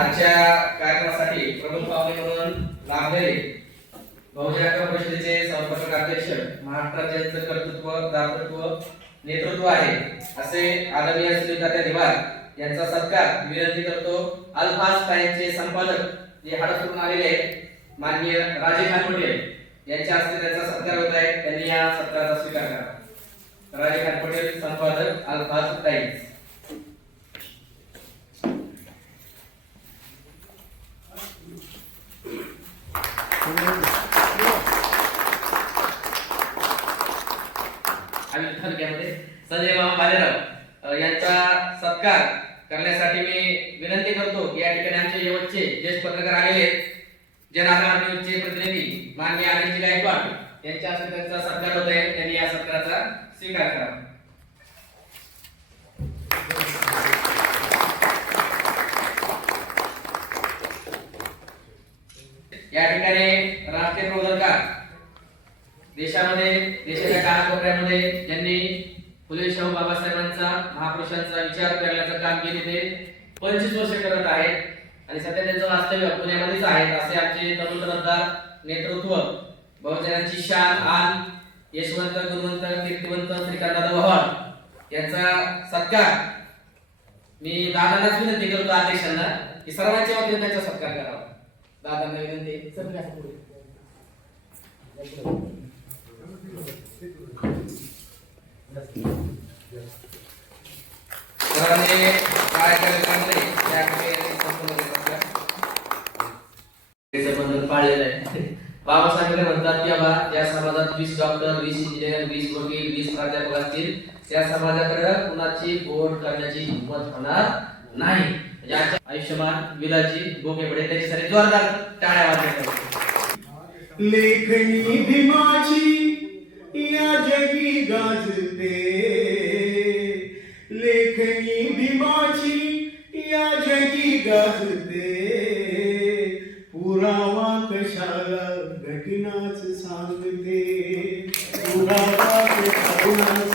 आजच्या कार्यक्रमासाठी प्रमुख पाहुणे म्हणून लाभलेले बहुजन परिषदेचे संपर्क अध्यक्ष महाराष्ट्र राज्याचं कर्तृत्व दातृत्व नेतृत्व आहे. असे आदरणीय श्री तात्या दिवार यांचा सत्कार विनंती करतो. अल्फास टाइम्सचे संपादक जे हडपूरून आलेले आहेत माननीय राजे खान यांच्या हस्ते त्यांचा सत्कार होत आहे. त्यांनी या सत्काराचा स्वीकार करा. राजे खान संपादक अल्फास टाइम्स आणि तालुक्यामध्ये संजय मामा भालेराव यांचा सत्कार करण्यासाठी मी विनंती करतो की या ठिकाणी आमचे शेवटचे ज्येष्ठ पत्रकार आलेले आहेत. जनाधार न्यूजचे प्रतिनिधी माननीय आनंदजी गायकवाड यांच्या हस्ते त्यांचा सत्कार होत आहे त्यांनी या सत्काराचा स्वीकार करावा या ठिकाणी राष्ट्रीय प्रबोधनकार देशामध्ये देशाच्या कानाकोपऱ्यामध्ये ज्यांनी फुले शाहू बाबासाहेबांचा महापुरुषांचा विचार करण्याचं काम केले ते पंचवीस वर्ष करत आहेत. आणि सध्या त्यांचं वास्तव्य पुण्यामध्येच आहे असे आमचे तरुण रद्दार नेतृत्व. बहुजनांची शान आन यशवंत गुणवंत कीर्तिवंत श्रीकांतदादा भवान यांचा सत्कार मी दादांनाच विनंती करतो अध्यक्षांना की सर्वांच्या वतीने त्यांचा सत्कार करावा. दादांना विनंती. सगळ्या काय पाळलेलं आहे. म्हणतात की बाबा समाजात वीस डॉक्टर वीस इंजिनियर वीस वकील वीस प्राध्यापक असतील. त्या समाजाकडे कुणाची बोट करण्याची हिंमत होणार नाही. म्हणजे आयुष्यमान विलाची भोगे त्याच्यासाठी जोरदार टाळ्या वाजवतात लेखनी भीमाची या जगी गाजते. लेखनी भीमाची या जगी गाजते. पुरावा कशाला घटनाच सांगते. पुरावा कशाला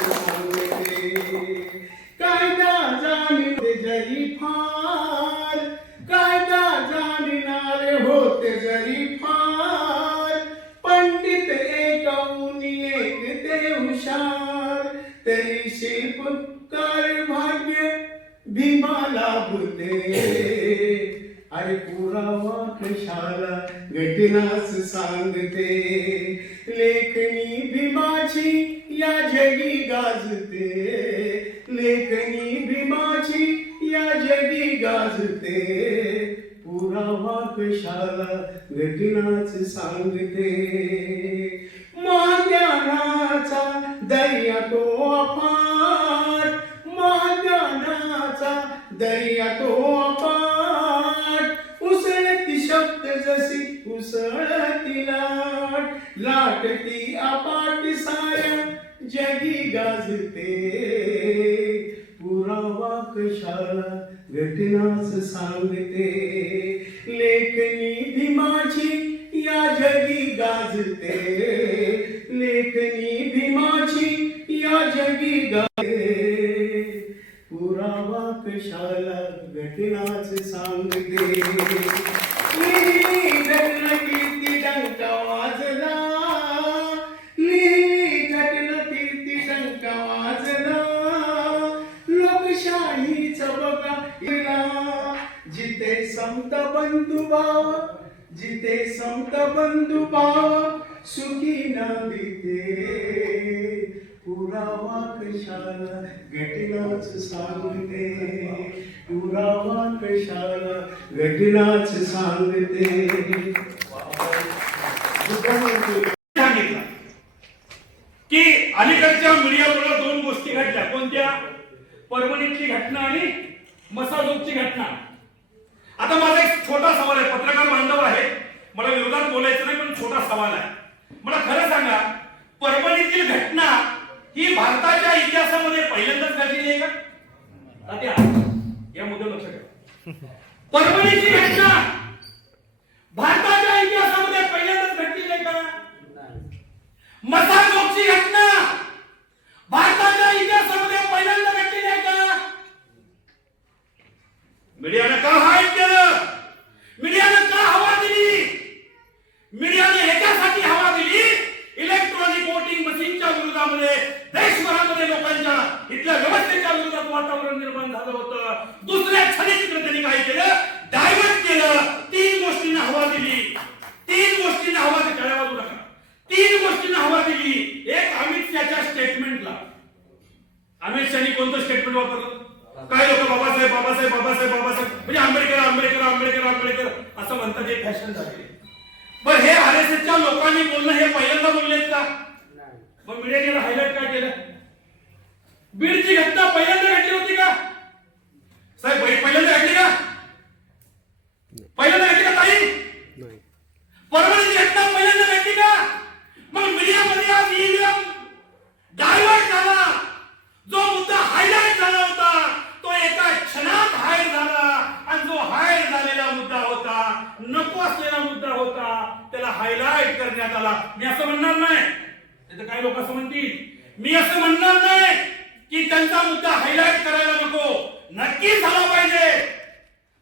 हुशार. तरी शिल्पकार भाग्य भीमा लाभते अरे पुरावा कशाला घटनाच सांगते. लेखनी भीमाची या जगी गाजते. लेखनी भीमाची या जगी गाजते. पुरावा कशाला घटनाच सांगते. गाजते. लेखनी भीमाची या जगी गाजते पुरावा कशाला घटनाच सांगते. लिहिली घटना कीर्ती डंक वाजला लिहिली घटना कीर्ती डंक वाजला लोकशाहीच बघा इला. जिथे समत बंधुभाव जिथे समत बंधुभाव सुखी नांदिते. पुरावा कशाला घटनाच सांगते. पुरावा कशाला घटनाच सांगते. सांगितलं. की अलीकडच्या मीडियामुळे दोन गोष्टी घडल्या. कोणत्या? परभणीतली घटना आणि मसाजोगची घटना. आता माझा एक छोटा सवाल आहे. पत्रकार बांधव आहे. मला विरोधात बोलायचं नाही पण छोटा सवाल आहे. मला खरं सांगा परभणीतील घटना ही भारताच्या इतिहासामध्ये पहिल्यांदाच घडलेली आहे का? या मुद्द्यावर लक्ष ठेवा. परभणीची घटना भारताच्या इतिहासामध्ये पहिल्यांदाच घडलेली आहे का? मसाजोगची घटना भारताच्या इतिहासामध्ये पहिल्यांदा घडलेली आहे का मीडियानं का हाईट केलं आंबेडकर आंबेडकर असं म्हणतात हे फॅशन झाले पण हे आर एस एसच्या लोकांनी बोलणं हे पहिल्यांदा बोललेत का मग मीडियाने हायलाइट काय केलं बीडची घटना पहिल्यांदा घडली होती का साहेब बाई पहिल्यांदा घडली का पहिल्यांदा घडली का ताई परभणीची घटना पहिल्यांदा घडली का मग मीडियामध्ये आज ईव्हीएम डायव्हर्ट झाला जो मुद्दा हायलाइट झाला होता तो एका क्षणात हायर झाला आणि जो हायर झालेला मुद्दा होता नको असलेला मुद्दा होता त्याला हायलाइट करण्यात आला मी असं म्हणणार नाही नाही तर काही लोक असं म्हणतील मी असं म्हणणार नाही की त्यांचा मुद्दा हायलाइट करायला नको. नक्की झाला पाहिजे.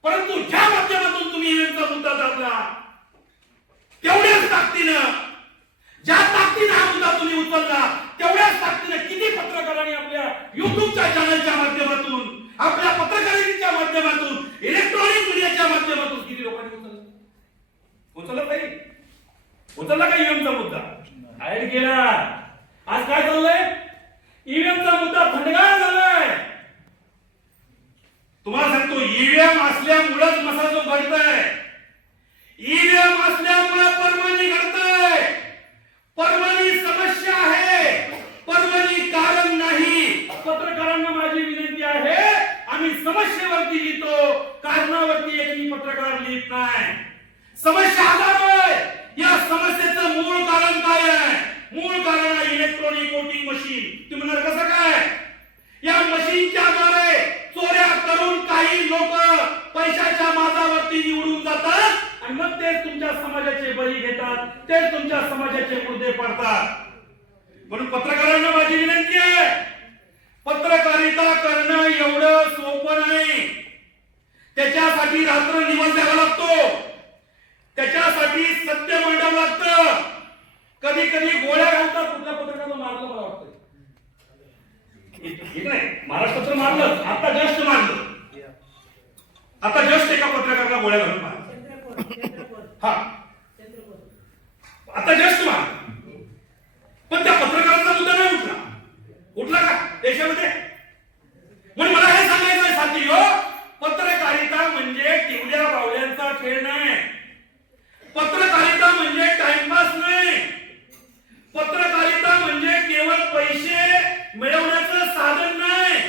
परंतु ज्या माध्यमातून तुम्ही यांचा मुद्दा दाबला तेवढ्याच ताकदीनं ज्या ताकदीनं हा मुद्दा तुम्ही उचलला तेवढ्याच ताकदीनं किती पत्रकारांनी आपल्या युट्यूबच्या चॅनलच्या माध्यमातून आपल्या पत्रकारितेच्या माध्यमातून इलेक्ट्रॉनिक मीडियाच्या माध्यमातून किती लोकांनी उचललं? उचललं काही? उचलला का ईव्हीएमचा मुद्दा? बाहेर केला. आज काय चाललंय? ईव्हीएमचा मुद्दा थंडगार झालाय. तुम्हाला सांगतो ईव्हीएम असल्यामुळेच मसा जो ईव्हीएम असल्यामुळे परवानी घडतय. परवानी समस्या आहे. परवानी कारण नाही. पत्रकारांना माझी विनंती आहे आम्ही समस्येवरती लिहितो. कारणावरती एकही पत्रकार लिहित नाही. समस्या हजारो आहे. या समस्येचं मूळ कारण काय आहे? मूळ कारण आहे इलेक्ट्रॉनिक वोटिंग मशीन तुम्ही म्हणणार कसं काय? या मशीनच्या द्वारे चोऱ्या करून काही लोक पैशाच्या माजावरती निवडून जातात आणि मग तेच तुमच्या समाजाचे बळी घेतात तेच तुमच्या समाजाचे मुद्दे पडतात. म्हणून पत्रकारांना माझी विनंती आहे पत्रकारिता करणं एवढं सोपं नाही. त्याच्यासाठी रात्र निवास द्यावा लागतो. त्याच्यासाठी सत्य मांडावं लागतं. कधी कधी गोळ्या घालतात कुठल्या पत्रकाला मारलं मला वाटतं ठीक नाही महाराष्ट्राचं मारलं आता जस्ट मारलं. आता जस्ट एका पत्रकाराला गोळ्या घालून मारलं. हा. आता जस्ट मार पण त्या पत्रकाराचा मुद्दा नाही उठला का देशामध्ये म्हणून मला हे सांगायचं आहे साथी हो पत्रकारिता म्हणजे टिवड्या बावल्यांचा खेळ नाही पत्रकारिता म्हणजे टाइमपास नाही पत्रकारिता म्हणजे केवळ पैसे मिळवण्याचं साधन नाही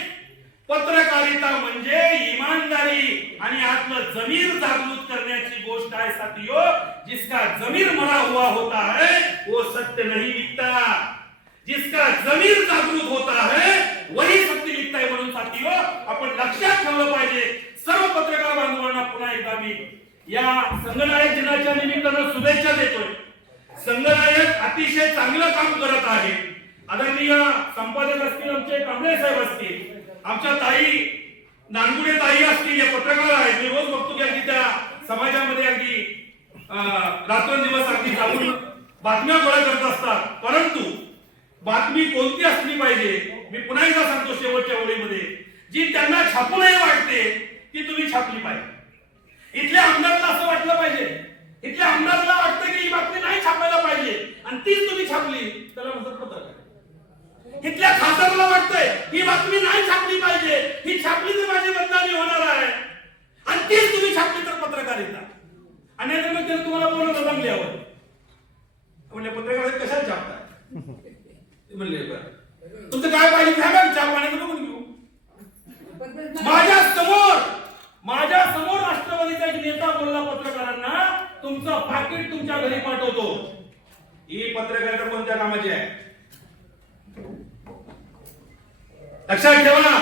पत्रकारिता म्हणजे इमानदारी आणि आत्म जमीर जागृत करण्याची गोष्ट आहे साथियो जिसका जमीर मरा हुआ होता है वो सत्य नहीं लिखता जिसका जमीर जागृत होता है वही सत्य लिखता है म्हणून साथियो आपण लक्षात ठेवलं पाहिजे. सर्व पत्रकार बांधवांना पुन्हा एकदा मी या संघनायक दिनाच्या निमित्तानं शुभेच्छा देतोय. संघनायक अतिशय चांगलं काम करत आहे. आदरणीय संपादक असतील आमचे कांबळे साहेब असतील आमच्या ताई नानगुडे ताई असतील या पत्रकार आहेत. मी रोज बघतो की अगदी त्या समाजामध्ये अगदी अं, रात्रंदिवस अगदी जाऊन बातम्या गोळा करत असतात. परंतु बातमी कोणती असली पाहिजे? मी पुन्हा एकदा सांगतो शेवटच्या ओळीमध्ये. जी त्यांना छापू नये वाटते ती तुम्ही छापली पाहिजे. इथल्या आमदारला असं वाटलं पाहिजे. इथल्या आमदारला वाटतं की ही बातमी नाही छापायला पाहिजे. आणि तीच तुम्ही छापली त्याला म्हणतात पत्रकार इथल्या खासदारला वाटतंय ही बातमी नाही छापली पाहिजे. ही छापली तर माझी बदनामी होणार आहे. आणि तीच तुम्ही छापली तर पत्रकारिता. आणि नाहीतर त्यानं तुम्हाला बोलवलं जमल्यावर म्हणले पत्रकार कशाला छापताय ते म्हणले बरं. तुमचं काय पाहिजे सांगा छाप पाण्याचं बघून घेऊ. माझ्यासमोर माझ्यासमोर राष्ट्रवादीचा एक नेता बोलला पत्रकारांना तुमचं पाकिट तुमच्या घरी पाठवतो. ही पत्रकारिता कोणत्या कामाची आहे? लक्षात ठेवा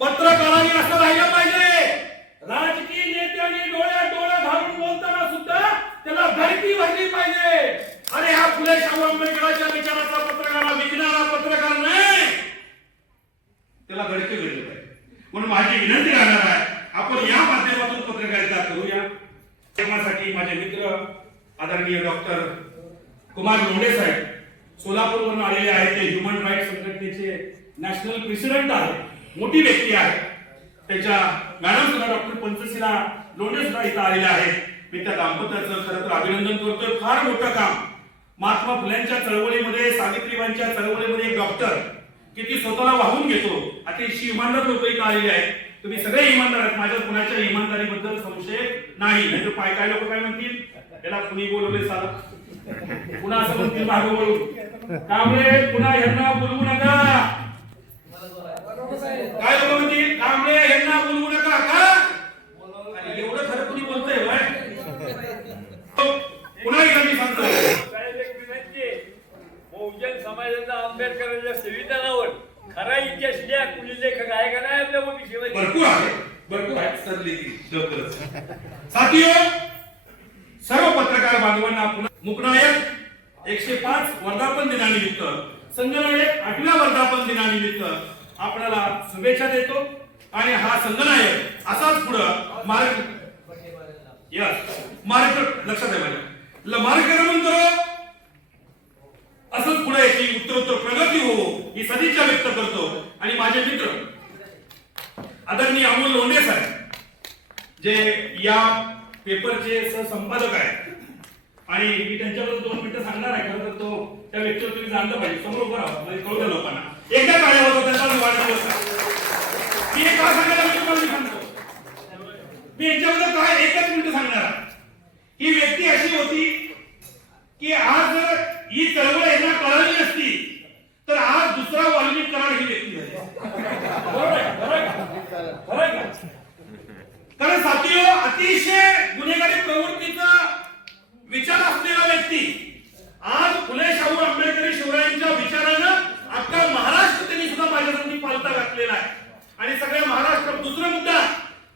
पत्रकारांनी असं राहिलं पाहिजे. राजकीय नेत्यांनी डोळ्या डोळ्या घालून बोलताना सुद्धा त्याला भरती भरली पाहिजे. अरे हा फुले शाहू आंबेडकरांच्या विचाराचा पत्रकारा विकणारा पत्रकार नाही त्याला गडके भेटले पाहिजे. म्हणून माझी विनंती राहणार आहे आपण या माध्यमातून पत्रकारिता करूया. तेव्हासाठी माझे मित्र आदरणीय डॉक्टर कुमार लोंढे साहेब सोलापूरवरून आलेले आहेत ते ह्युमन राईट संघटनेचे नॅशनल प्रेसिडेंट आहेत. मोठी व्यक्ती आहे त्याच्या मॅडम सुद्धा डॉक्टर पंचशिला लोंढे सुद्धा इथं आलेले आहेत. मी त्या दाम्पत्याचं खरं तर अभिनंदन करतोय. फार मोठं काम. महात्मा फुल्यांच्या चळवळीमध्ये सावित्रीबाईंच्या चळवळीमध्ये एक डॉक्टर किती स्वतःला वाहून घेतो अतिशय इमानदार लोक इथं आलेले आहेत. तुम्ही सगळे इमानदार आहेत. माझ्या कुणाच्या इमानदारीबद्दल संशय नाही. नाही पाय काय लोक काय म्हणतील? याला कुणी बोलवले साला? पुन्हा असं म्हणतील मागं बोलून त्यामुळे पुन्हा यांना बोलवू नका. काय लोक म्हणतील? त्यामुळे यांना बोलवू नका का अरे एवढं खरं कुणी बोलतंय होय? पुन्हा एकदा मी सांगतो साहेब, एक विनंती आहे. बहुजन समाजाचा आंबेडकरांच्या संविधानावर खरा इतिहास लिहा कुणी लेखक आहे का नाही आपल्या ओबीसी मध्ये भरपूर आहे भरपूर आहेत सरली ती लवकरच. साथियो सर्व पत्रकार बांधवांना पुन्हा मुकनायक एकशे पाच वर्धापन दिनानिमित्त संघनायक आठव्या वर्धापन दिनानिमित्त आपल्याला शुभेच्छा देतो. आणि हा संघनायक असाच पुढं मार्ग यस मार्ग लक्षात आहे माझ्या ल- मार्गक्रमण करो. असंच पुढे याची उत्तरोत्तर प्रगती हो ही सदिच्छा व्यक्त करतो. आणि माझे मित्र आदरणीय अमोल लोंढे साहेब जे या पेपरचे सहसंपादक आहेत आणि मी त्यांच्याबद्दल दोन मिनिटं सांगणार आहे खरं तर तो त्या व्यक्तीवर तुम्ही जाणलं पाहिजे. समोर उभं राहा म्हणजे कळू द्या लोकांना. एकदा काय होतो त्यांचा वाढदिवस मी एक का सांगायला मी तुम्हाला सांगतो. मी यांच्याबद्दल काय एकच मिनिट सांगणार ही व्यक्ती अशी होती की आज ही चळवळ यांना कळली नसती. तर आज दुसरा वाल्मिक कराड ही व्यक्ती आहे? कारण साथीयो अतिशय गुन्हेगारी प्रवृत्तीचा विचार असलेला व्यक्ती. आज फुले शाहू आंबेडकरी शिवरायांच्या विचारानं अख्खा महाराष्ट्र त्यांनी सुद्धा माझ्यासाठी पालता घातलेला आहे. आणि सगळ्या महाराष्ट्रात दुसरा मुद्दा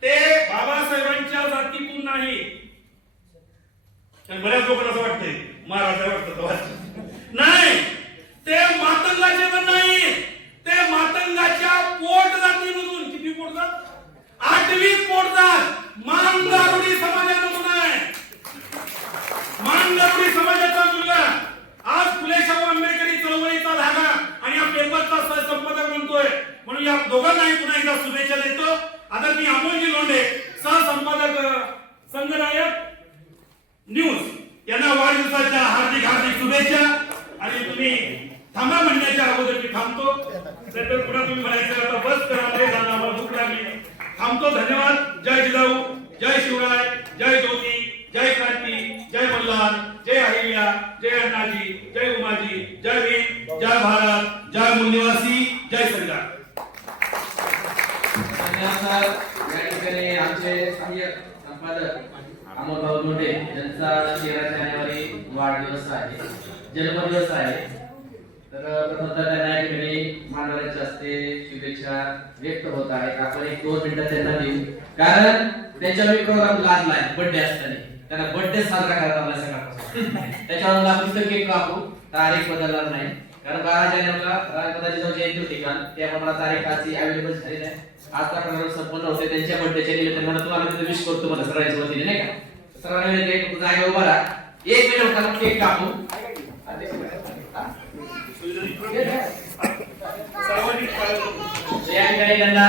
ते बाबासाहेबांच्या जातीतून नाही. बऱ्याच लोकांना असं वाटतंय महाराष्ट्र वाटतं. नाही ते मातंगाचे पण नाही ते मातंगाच्या पोट जातीमधून किती पोट जात? आठवी पोट जात. मानगारुडी मुलगा आहे. मानगारुडी समाजाचा मुलगा. आज फुले शाहू आंबेडकरी चळवळीचा धागा आणि या पेपरचा सहसंपादक म्हणतोय म्हणून या दोघांनाही पुन्हा एकदा शुभेच्छा देतो आता मी अमोलजी लोंढे सहसंपादक अ, संघनायक न्यूज यांना वाढदिवसाच्या हार्दिक हार्दिक शुभेच्छा आणि तुम्ही थांबा म्हणण्याच्या अगोदर मी थांबतो नंतर पुन्हा तुम्ही म्हणायचं आता बस करा लय झालं आम्हाला भूक लागली थांबतो धन्यवाद जय जिजाऊ जय शिवराय जय ज्योती जय क्रांती जय मल्हार जय अहिल्या जय अण्णाजी जय उमाजी जय भीम जय भारत जय मूलनिवासी जय संविधान या ठिकाणी आमचे सहाय्यक संपादक अमोल भाऊ यांचा तेरा जानेवारी वाढदिवस आहे. जन्मदिवस आहे. तर प्रथमतः त्यांना या ठिकाणी मांडवाच्या हस्ते शुभेच्छा व्यक्त होत आहेत. आपण एक दोन मिनिटं त्यांना देऊ. कारण त्यांच्या मी प्रोग्राम लागलाय बर्थडे असताना. त्यांना बर्थडे साजरा करायचा आपल्या सगळ्यांपासून त्याच्यावर आपण केक कापू. तारीख बदलणार नाही. कारण बारा जानेवारीला राजपदाची जाऊन जयंती होती का त्यामुळे मला तारीख आजची अवेलेबल झाली नाही. आज कार्यक्रम संपन्न होते त्यांच्या बड्डेच्या निमित्ताने मला तुम्हाला तिथे विश करतो मला सरांच्या वतीने नाही का? सरांना एक जागा उभा राहा. एक मिनिट होता केक कापू या ठिकाणी त्यांना